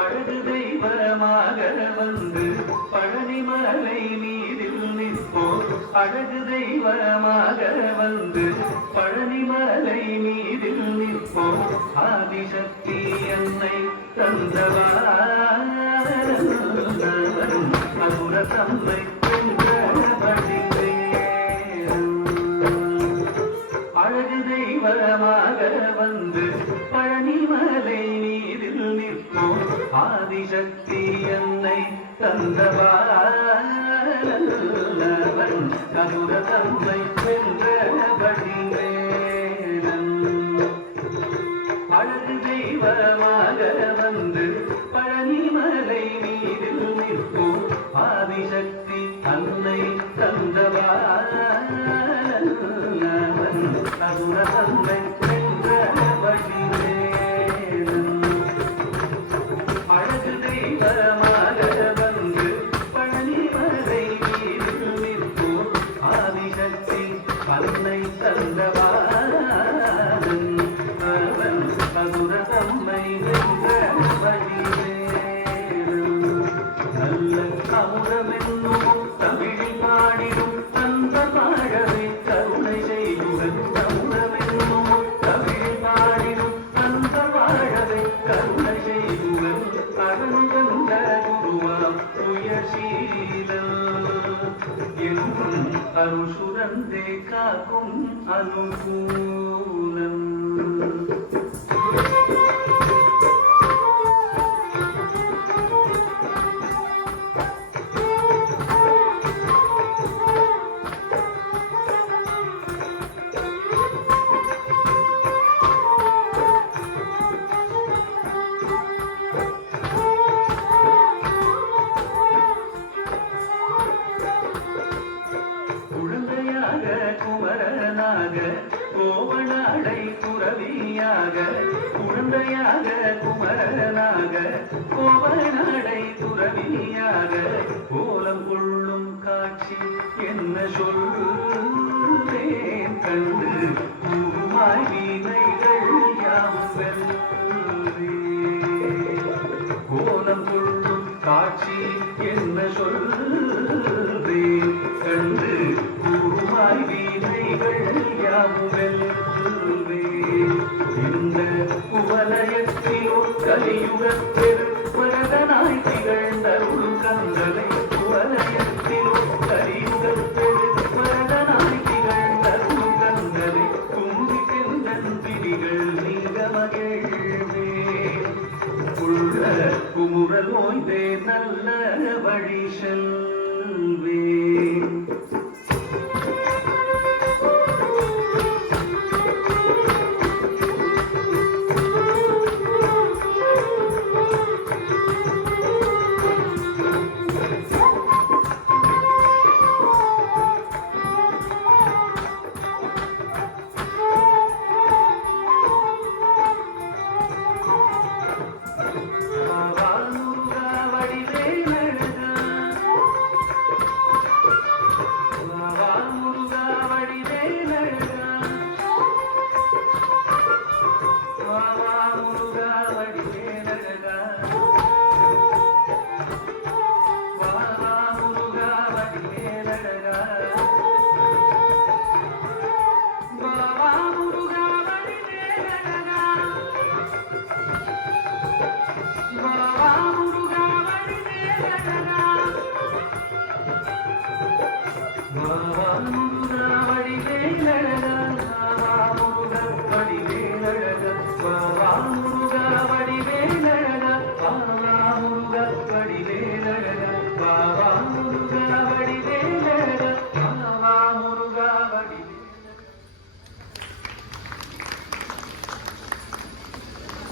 அழகு தெய்வமாக வந்து பழனிமலை மீதில் நிற்போம். அழகு தெய்வமாக வந்து பழனிமலை மீதில் நிற்போம். ஆதிசக்தி என்னை தந்தவாரும் அசுர தம்மை அழகு தெய்வமாக வந்து பழனிமலை மீதில் நிற்போம். ஆதிசக்தி என்னை தந்தவாரவன் அசுர தம்மை வென்றபடி வேலன். அழகு தெய்வமாக வந்து பழனிமலை மீதில் நிற்போம். ஆதிசக்தி அன்னை தந்தவாரவன் அசுர தம்மை வென்றபடி வேலன். அழகு தெய்வமாக வந்து பழனிமலை மீதில் நிற்போம். ஆதிசக்தி அன்னை தந்தவாரன் அவன் அசுர தம்மை வென்றபடி வேலன். நல்ல அமுதமென்னும் தமிழில் பாடிடும் அந்த பாழவே கருணை செய்யுடன். அமுதமென்னும் தமிழில் பாடிடும் அந்த வாழவே கருணை செய்யுடன். அகங்கண்ட குருவாம் உயர்சீலன் என்றும் அருள் சுரந்தே காக்கும் அனுகூலம். குமரனாக கோவனாடை துறவியாக குழந்தையாக குமரனாக கோவனாடை துறவியாக கோலம் கொள்ளும் காட்சி என்ன சொல்வேன் கண்டு பூமாய் வீணைகள் யாவும் கோலம் கொள்ளும் காட்சி என்ன சொல்வேன் கண்டு பூமாய் வீணைகள் யாவும் இந்த குவலயத்திலோ கலியுகத்தில் வரதனாய் திகழ்ந்தருளும் கந்தலை. குவலயத்திலோ கலியுகத்தில் வரதனாய் திகழ்ந்தருளும் கந்தலை. கும்பி தென்னன் பிடிகள் நீங்க மகிழ்வே உள்ள குமுறல் ஓய்ந்தே நல்ல வழி செல்வே. Baba